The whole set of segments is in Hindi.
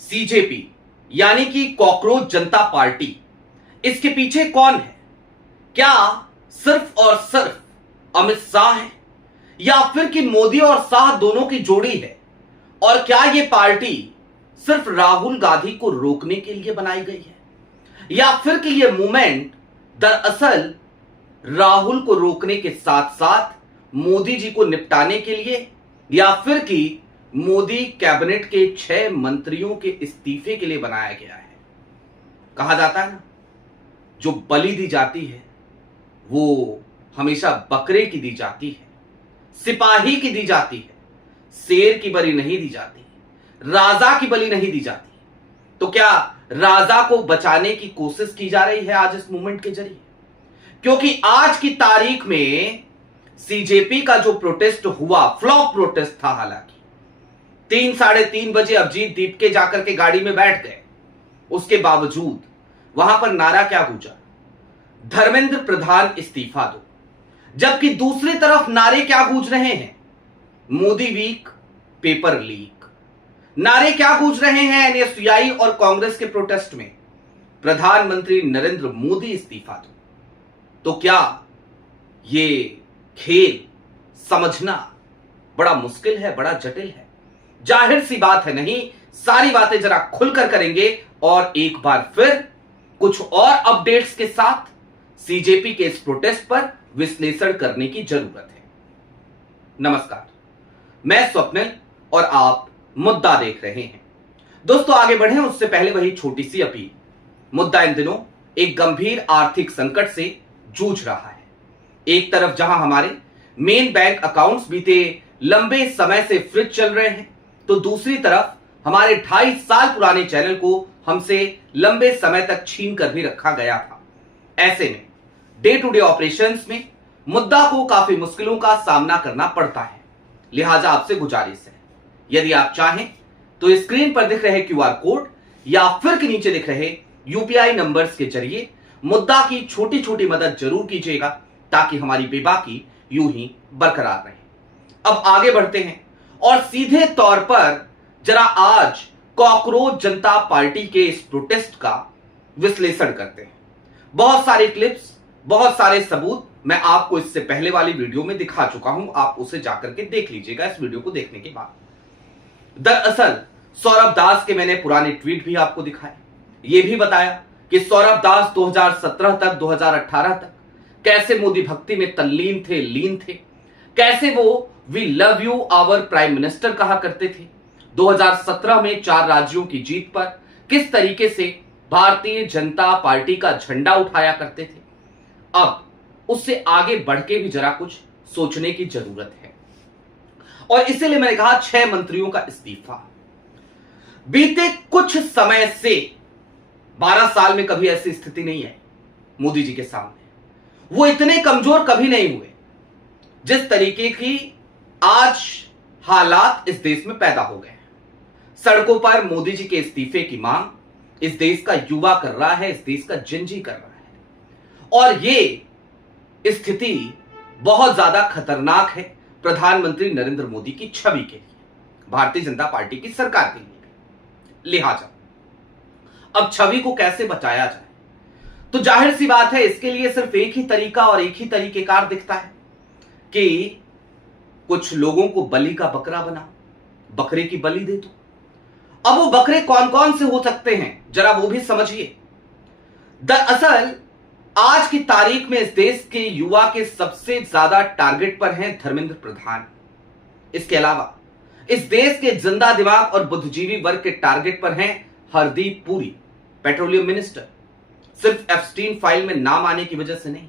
सीजेपी यानी कि कॉकरोच जनता पार्टी, इसके पीछे कौन है? क्या सिर्फ और सिर्फ अमित शाह है या फिर कि मोदी और शाह दोनों की जोड़ी है? और क्या यह पार्टी सिर्फ राहुल गांधी को रोकने के लिए बनाई गई है या फिर कि यह मूवमेंट दरअसल राहुल को रोकने के साथ साथ मोदी जी को निपटाने के लिए या फिर कि मोदी कैबिनेट के 6 मंत्रियों के इस्तीफे के लिए बनाया गया है? कहा जाता है ना, जो बलि दी जाती है वो हमेशा बकरे की दी जाती है, सिपाही की दी जाती है, शेर की बलि नहीं दी जाती, राजा की बलि नहीं दी जाती। तो क्या राजा को बचाने की कोशिश की जा रही है आज इस मूवमेंट के जरिए? क्योंकि आज की तारीख में सीजेपी का जो प्रोटेस्ट हुआ, फ्लॉप प्रोटेस्ट था, हालांकि 3-3:30 बजे अभिजीत दीपके जाकर के गाड़ी में बैठ गए, उसके बावजूद वहां पर नारा क्या गूंजा? धर्मेंद्र प्रधान इस्तीफा दो। जबकि दूसरी तरफ नारे क्या गूंज रहे हैं? Modi weak, paper leak. नारे क्या गूंज रहे हैं एनएसयूआई और कांग्रेस के प्रोटेस्ट में? प्रधानमंत्री नरेंद्र मोदी इस्तीफा दो। तो क्या ये खेल समझना बड़ा मुश्किल है, बड़ा जटिल है? जाहिर सी बात है नहीं, सारी बातें जरा खुलकर करेंगे और एक बार फिर कुछ और अपडेट्स के साथ सीजेपी के इस प्रोटेस्ट पर विश्लेषण करने की जरूरत है। नमस्कार, मैं स्वप्निल और आप मुद्दा देख रहे हैं। दोस्तों, आगे बढ़ें उससे पहले वही छोटी सी अपील। मुद्दा इन दिनों एक गंभीर आर्थिक संकट से जूझ रहा है। एक तरफ जहां हमारे मेन बैंक अकाउंट्स बीते लंबे समय से फ्रिज चल रहे हैं, तो दूसरी तरफ हमारे 2.5 साल पुराने चैनल को हमसे लंबे समय तक छीन कर भी रखा गया था। ऐसे में डे टू डे ऑपरेशंस में मुद्दा को काफी मुश्किलों का सामना करना पड़ता है। लिहाजा आपसे गुजारिश है, यदि आप चाहें तो स्क्रीन पर दिख रहे क्यूआर कोड या फिर के नीचे दिख रहे यूपीआई नंबर्स के जरिए मुद्दा की छोटी छोटी मदद जरूर कीजिएगा, ताकि हमारी बेबाकी यूं ही बरकरार रहे। अब आगे बढ़ते हैं और सीधे तौर पर जरा आज कॉकरोच जनता पार्टी के इस प्रोटेस्ट का विश्लेषण करते हैं। बहुत सारे क्लिप्स, बहुत सारे सबूत मैं आपको इससे पहले वाली वीडियो में दिखा चुका हूं, आप उसे जाकर के देख लीजिएगा इस वीडियो को देखने के बाद। दरअसल सौरभ दास के मैंने पुराने ट्वीट भी आपको दिखाए, यह भी बताया कि सौरभ दास 2017 तक 2018 तक कैसे मोदी भक्ति में तल्लीन थे, लीन थे, कैसे वो we love you our prime minister कहा करते थे। 2017 में 4 राज्यों की जीत पर किस तरीके से भारतीय जनता पार्टी का झंडा उठाया करते थे। अब उससे आगे बढ़ के भी जरा कुछ सोचने की जरूरत है और इसीलिए मैंने कहा 6 मंत्रियों का इस्तीफा। बीते कुछ समय से 12 साल में कभी ऐसी स्थिति नहीं आई मोदी जी के सामने। वो इतने कमजोर कभी नहीं हुए जिस तरीके की आज हालात इस देश में पैदा हो गए हैं। सड़कों पर मोदी जी के इस्तीफे की मांग इस देश का युवा कर रहा है, इस देश का जिंजी कर रहा है और ये स्थिति बहुत ज्यादा खतरनाक है प्रधानमंत्री नरेंद्र मोदी की छवि के लिए, भारतीय जनता पार्टी की सरकार के लिए भी। लिहाजा अब छवि को कैसे बचाया जाए, तो जाहिर सी बात है इसके लिए सिर्फ एक ही तरीका और एक ही तरीकेकार दिखता है कि कुछ लोगों को बलि का बकरा बना, बकरे की बलि दे दो। अब वो बकरे कौन कौन से हो सकते हैं जरा वो भी समझिए। दरअसल आज की तारीख में इस देश के युवा के सबसे ज्यादा टारगेट पर हैं धर्मेंद्र प्रधान। इसके अलावा इस देश के जिंदा दिमाग और बुद्धिजीवी वर्ग के टारगेट पर हैं हरदीप पुरी, पेट्रोलियम मिनिस्टर। सिर्फ एप्स्टीन फाइल में नाम आने की वजह से नहीं,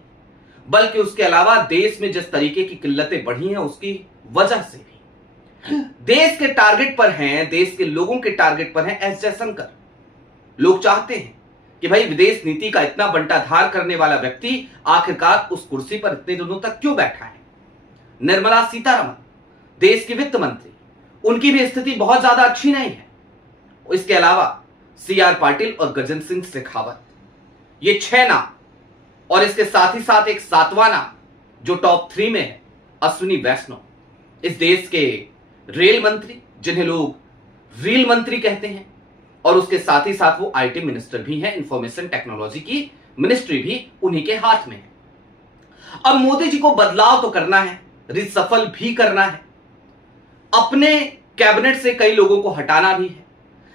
बल्कि उसके अलावा देश में जिस तरीके की किल्लतें बढ़ी हैं उसकी वजह से भी देश के टारगेट पर हैं, देश के लोगों के टारगेट पर हैं एस जयशंकर। लोग चाहते हैं कि भाई विदेश नीति का इतना बंटाधार करने वाला व्यक्ति आखिरकार उस कुर्सी पर इतने दिनों तक क्यों बैठा है। निर्मला सीतारमण देश की वित्त मंत्री, उनकी भी स्थिति बहुत ज्यादा अच्छी नहीं है। इसके अलावा सीआर पाटिल और गजेंद्र सिंह शेखावत, ये 6 नाम और इसके साथ ही साथ एक 7वां नाम जो टॉप 3 में है, अश्विनी वैष्णव, इस देश के रेल मंत्री जिन्हें लोग रेल मंत्री कहते हैं, और उसके साथ ही साथ वो आईटी मिनिस्टर भी हैं, इंफॉर्मेशन टेक्नोलॉजी की मिनिस्ट्री भी उन्हीं के हाथ में है। अब मोदी जी को बदलाव तो करना है, रिसफल भी करना है, अपने कैबिनेट से कई लोगों को हटाना भी है,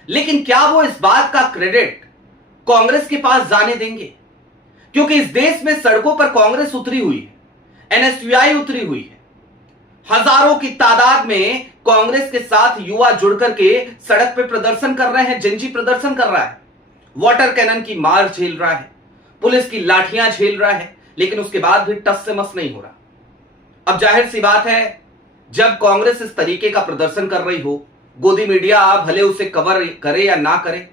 लेकिन क्या वो इस बात का क्रेडिट कांग्रेस के पास जाने देंगे? क्योंकि इस देश में सड़कों पर कांग्रेस उतरी हुई है, एनएसयूआई उतरी हुई है, हजारों की तादाद में कांग्रेस के साथ युवा जुड़ करके सड़क पे प्रदर्शन कर रहे हैं, जनजी प्रदर्शन कर रहा है, वाटर कैनन की मार झेल रहा है, पुलिस की लाठियां झेल रहा है, लेकिन उसके बाद भी टस से मस नहीं हो रहा। अब जाहिर सी बात है, जब कांग्रेस इस तरीके का प्रदर्शन कर रही हो, गोदी मीडिया भले उसे कवर करे या ना करे,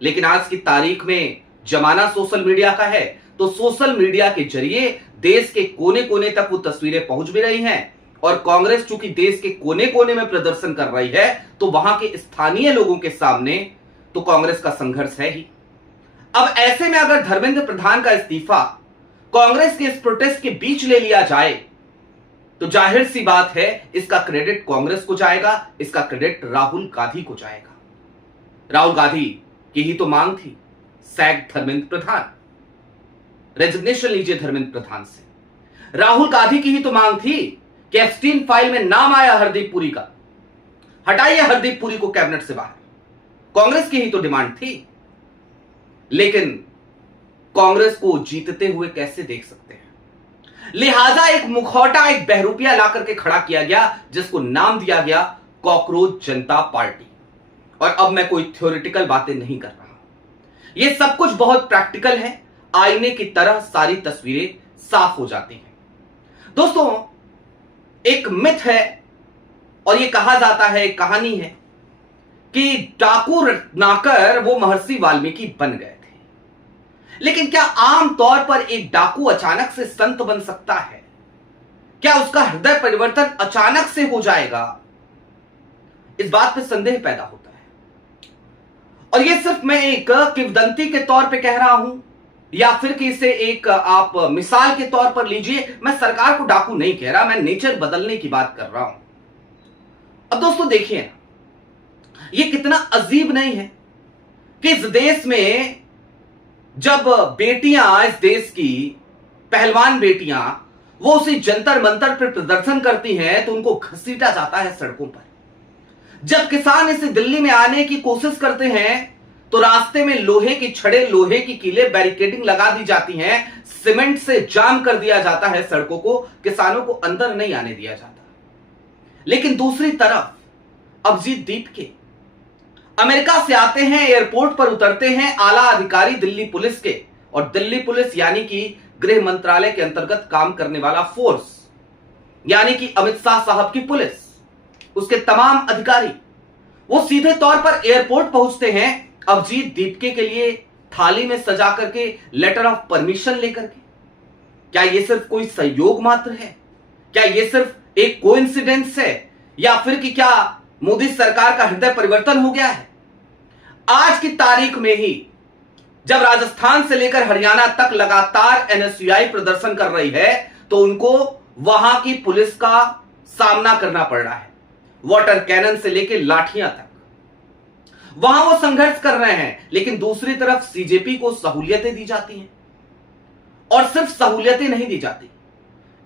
लेकिन आज की तारीख में जमाना सोशल मीडिया का है, तो सोशल मीडिया के जरिए देश के कोने कोने तक वो तस्वीरें पहुंच भी रही हैं। और कांग्रेस चूंकि देश के कोने कोने में प्रदर्शन कर रही है, तो वहां के स्थानीय लोगों के सामने तो कांग्रेस का संघर्ष है ही। अब ऐसे में अगर धर्मेंद्र प्रधान का इस्तीफा कांग्रेस के इस प्रोटेस्ट के बीच ले लिया जाए, तो जाहिर सी बात है इसका क्रेडिट कांग्रेस को जाएगा, इसका क्रेडिट राहुल गांधी को जाएगा। राहुल गांधी की ही तो मांग थी, सैग धर्मेंद्र प्रधान, रेजिग्नेशन लीजिए धर्मेंद्र प्रधान से। राहुल गांधी की ही तो मांग थी कि एप्स्टीन फाइल में नाम आया हरदीप पुरी का, हटाइए हरदीप पुरी को कैबिनेट से बाहर। कांग्रेस की ही तो डिमांड थी। लेकिन कांग्रेस को जीतते हुए कैसे देख सकते हैं? लिहाजा एक मुखौटा, एक बहरूपिया लाकर के खड़ा किया गया, जिसको नाम दिया गया कॉकरोच जनता पार्टी। और अब मैं कोई थ्योरेटिकल बातें नहीं कर रहा, यह सब कुछ बहुत प्रैक्टिकल है, आईने की तरह सारी तस्वीरें साफ हो जाती हैं। दोस्तों, एक मिथ है और यह कहा जाता है, एक कहानी है कि डाकू रत्नाकर वो महर्षि वाल्मीकि बन गए थे। लेकिन क्या आम तौर पर एक डाकू अचानक से संत बन सकता है? क्या उसका हृदय परिवर्तन अचानक से हो जाएगा? इस बात पर संदेह पैदा होता है। और यह सिर्फ मैं एक किंवदंती के तौर पे कह रहा हूं, या फिर कि इसे एक आप मिसाल के तौर पर लीजिए। मैं सरकार को डाकू नहीं कह रहा, मैं नेचर बदलने की बात कर रहा हूं। अब दोस्तों देखिए, यह कितना अजीब नहीं है कि इस देश में जब बेटियां, इस देश की पहलवान बेटियां, वो उसी जंतर मंतर पर प्रदर्शन करती हैं तो उनको घसीटा जाता है सड़कों पर। जब किसान इसे दिल्ली में आने की कोशिश करते हैं तो रास्ते में लोहे की छड़े, लोहे की कीले, बैरिकेडिंग लगा दी जाती हैं, सीमेंट से जाम कर दिया जाता है सड़कों को, किसानों को अंदर नहीं आने दिया जाता। लेकिन दूसरी तरफ अभिजीत दीपके अमेरिका से आते हैं, एयरपोर्ट पर उतरते हैं आला अधिकारी दिल्ली पुलिस के, और दिल्ली पुलिस यानी कि गृह मंत्रालय के अंतर्गत काम करने वाला फोर्स, यानी कि अमित शाह साहब की पुलिस, उसके तमाम अधिकारी, वो सीधे तौर पर एयरपोर्ट पहुंचते हैं अभिजीत दीपके के लिए थाली में सजा करके, लेटर ऑफ परमिशन लेकर के। क्या यह सिर्फ कोई संयोग मात्र है? क्या यह सिर्फ एक कोइंसिडेंस है? या फिर कि क्या मोदी सरकार का हृदय परिवर्तन हो गया है? आज की तारीख में ही जब राजस्थान से लेकर हरियाणा तक लगातार एनएसयूआई प्रदर्शन कर रही है, तो उनको वहां की पुलिस का सामना करना पड़ रहा है, वाटर कैनन से लेकर लाठियां तक। वहां वो संघर्ष कर रहे हैं, लेकिन दूसरी तरफ सीजेपी को सहूलियतें दी जाती हैं। और सिर्फ सहूलियतें नहीं दी जाती,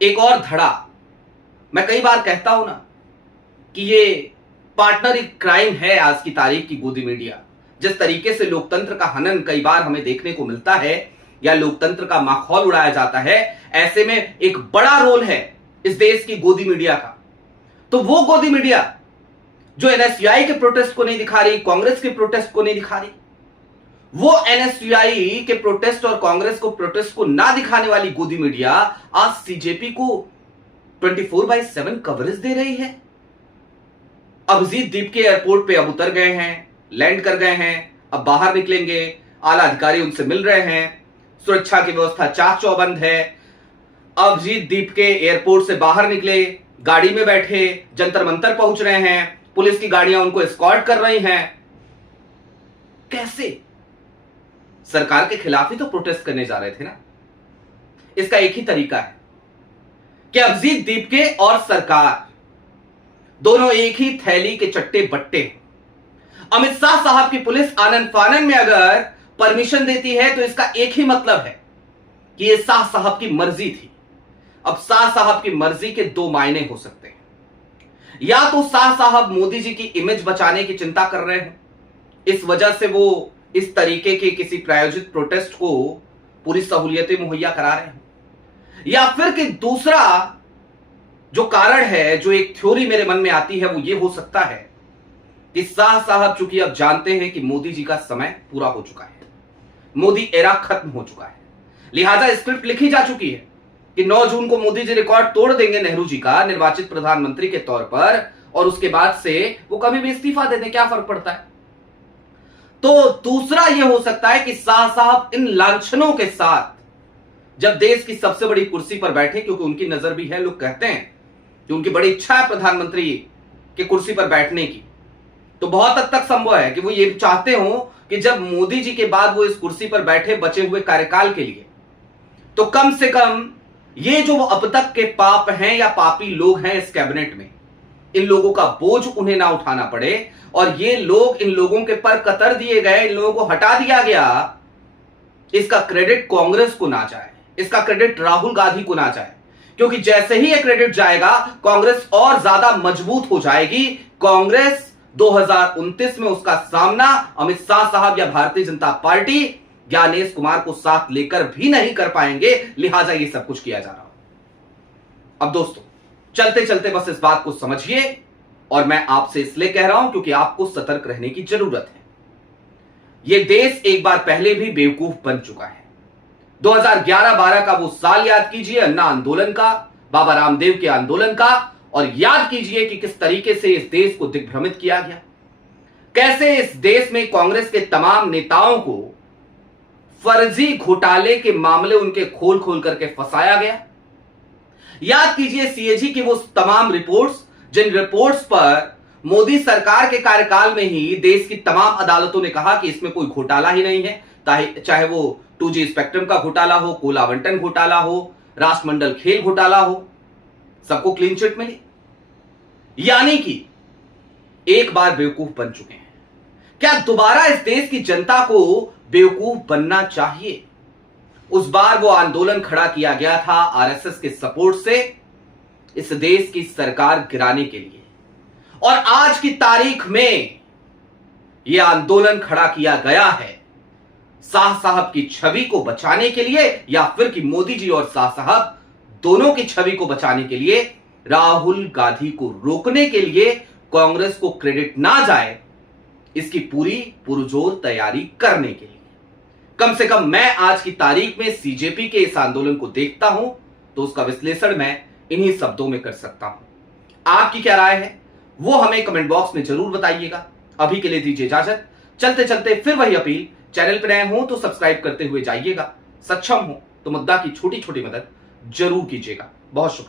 एक और धड़ा। मैं कई बार कहता हूं ना कि ये पार्टनर एक क्राइम है आज की तारीख की गोदी मीडिया। जिस तरीके से लोकतंत्र का हनन कई बार हमें देखने को मिलता है या लोकतंत्र का माखौल उड़ाया जाता है, ऐसे में एक बड़ा रोल है इस देश की गोदी मीडिया का। तो वो गोदी मीडिया जो एनएसयूआई के प्रोटेस्ट को नहीं दिखा रही, कांग्रेस के प्रोटेस्ट को नहीं दिखा रही, वो एनएसयूआई के प्रोटेस्ट और कांग्रेस को प्रोटेस्ट को ना दिखाने वाली गोदी मीडिया आज सीजेपी को 24/7 कवरेज दे रही है। अभिजीत दीपके एयरपोर्ट पे अब उतर गए हैं, लैंड कर गए हैं, अब बाहर निकलेंगे, आला अधिकारी उनसे मिल रहे हैं, सुरक्षा की व्यवस्था चाक चौबंद है। अभिजीत दीपके एयरपोर्ट से बाहर निकले, गाड़ी में बैठे, जंतर मंतर पहुंच रहे हैं, पुलिस की गाड़ियां उनको एस्कॉर्ट कर रही हैं। कैसे? सरकार के खिलाफ ही तो प्रोटेस्ट करने जा रहे थे ना। इसका एक ही तरीका है कि अभिजीत दीपके और सरकार दोनों एक ही थैली के चट्टे बट्टे हैं। अमित शाह साहब की पुलिस आनन फानन में अगर परमिशन देती है तो इसका एक ही मतलब है कि यह शाह साहब की मर्जी थी। अब शाह साहब की मर्जी के दो मायने हो सकते हैं, या तो शाह साहब मोदी जी की इमेज बचाने की चिंता कर रहे हैं, इस वजह से वो इस तरीके के किसी प्रायोजित प्रोटेस्ट को पूरी सहूलियतें मुहैया करा रहे हैं, या फिर कि दूसरा जो कारण है, जो एक थ्योरी मेरे मन में आती है, वो ये हो सकता है कि शाह साहब चूंकि अब जानते हैं कि मोदी जी का समय पूरा हो चुका है, मोदी एरा खत्म हो चुका है, लिहाजा स्क्रिप्ट लिखी जा चुकी है कि 9 जून को मोदी जी रिकॉर्ड तोड़ देंगे नेहरू जी का निर्वाचित प्रधानमंत्री के तौर पर, और उसके बाद से वो कभी भी इस्तीफा दे दें, क्या फर्क पड़ता है। तो दूसरा यह हो सकता है कि शाह साहब इन लांछनों के साथ जब देश की सबसे बड़ी कुर्सी पर बैठे, क्योंकि उनकी नजर भी है, लोग कहते हैं कि उनकी बड़ी इच्छा है प्रधानमंत्री की कुर्सी पर बैठने की, तो बहुत हद तक संभव है कि वो ये चाहते हो कि जब मोदी जी के बाद वो इस कुर्सी पर बैठे बचे हुए कार्यकाल के लिए, तो कम से कम ये जो अब तक के पाप हैं या पापी लोग हैं इस कैबिनेट में, इन लोगों का बोझ उन्हें ना उठाना पड़े, और ये लोग, इन लोगों के पर कतर दिए गए, इन लोगों को हटा दिया गया, इसका क्रेडिट कांग्रेस को ना जाए, इसका क्रेडिट राहुल गांधी को ना जाए, क्योंकि जैसे ही ये क्रेडिट जाएगा कांग्रेस और ज्यादा मजबूत हो जाएगी। कांग्रेस 2029 में उसका सामना अमित शाह साहब या भारतीय जनता पार्टी ज्ञानेश कुमार को साथ लेकर भी नहीं कर पाएंगे, लिहाजा ये सब कुछ किया जा रहा हो। अब दोस्तों, चलते चलते बस इस बात को समझिए, और मैं आपसे इसलिए कह रहा हूं क्योंकि आपको सतर्क रहने की जरूरत है। यह देश एक बार पहले भी बेवकूफ बन चुका है। 2011-12 का वो साल याद कीजिए, अन्ना आंदोलन का, बाबा रामदेव के आंदोलन का, और याद कीजिए कि किस तरीके से इस देश को दिग्भ्रमित किया गया, कैसे इस देश में कांग्रेस के तमाम नेताओं को फर्जी घोटाले के मामले उनके खोल खोल करके फंसाया गया। याद कीजिए सीएजी की वो तमाम रिपोर्ट्स, जिन रिपोर्ट्स पर मोदी सरकार के कार्यकाल में ही देश की तमाम अदालतों ने कहा कि इसमें कोई घोटाला ही नहीं है, चाहे वो 2G स्पेक्ट्रम का घोटाला हो, कोल आवंटन घोटाला हो, राष्ट्रमंडल खेल घोटाला हो, सबको क्लीन चिट मिली। यानी कि एक बार बेवकूफ बन चुके हैं, क्या दोबारा इस देश की जनता को बेवकूफ बनना चाहिए? उस बार वो आंदोलन खड़ा किया गया था आरएसएस के सपोर्ट से इस देश की सरकार गिराने के लिए, और आज की तारीख में यह आंदोलन खड़ा किया गया है शाह साहब की छवि को बचाने के लिए, या फिर कि मोदी जी और शाह साहब दोनों की छवि को बचाने के लिए, राहुल गांधी को रोकने के लिए, कांग्रेस को क्रेडिट ना जाए इसकी पूरी पुरजोर तैयारी करने के लिए। कम से कम मैं आज की तारीख में सीजेपी के इस आंदोलन को देखता हूं तो उसका विश्लेषण मैं इन्हीं शब्दों में कर सकता हूं। आपकी क्या राय है वो हमें कमेंट बॉक्स में जरूर बताइएगा। अभी के लिए दीजिए इजाजत। चलते चलते फिर वही अपील, चैनल पर नए हो तो सब्सक्राइब करते हुए जाइएगा, सक्षम हो तो मुद्दा की छोटी छोटी मदद जरूर कीजिएगा। बहुत शुक्रिया।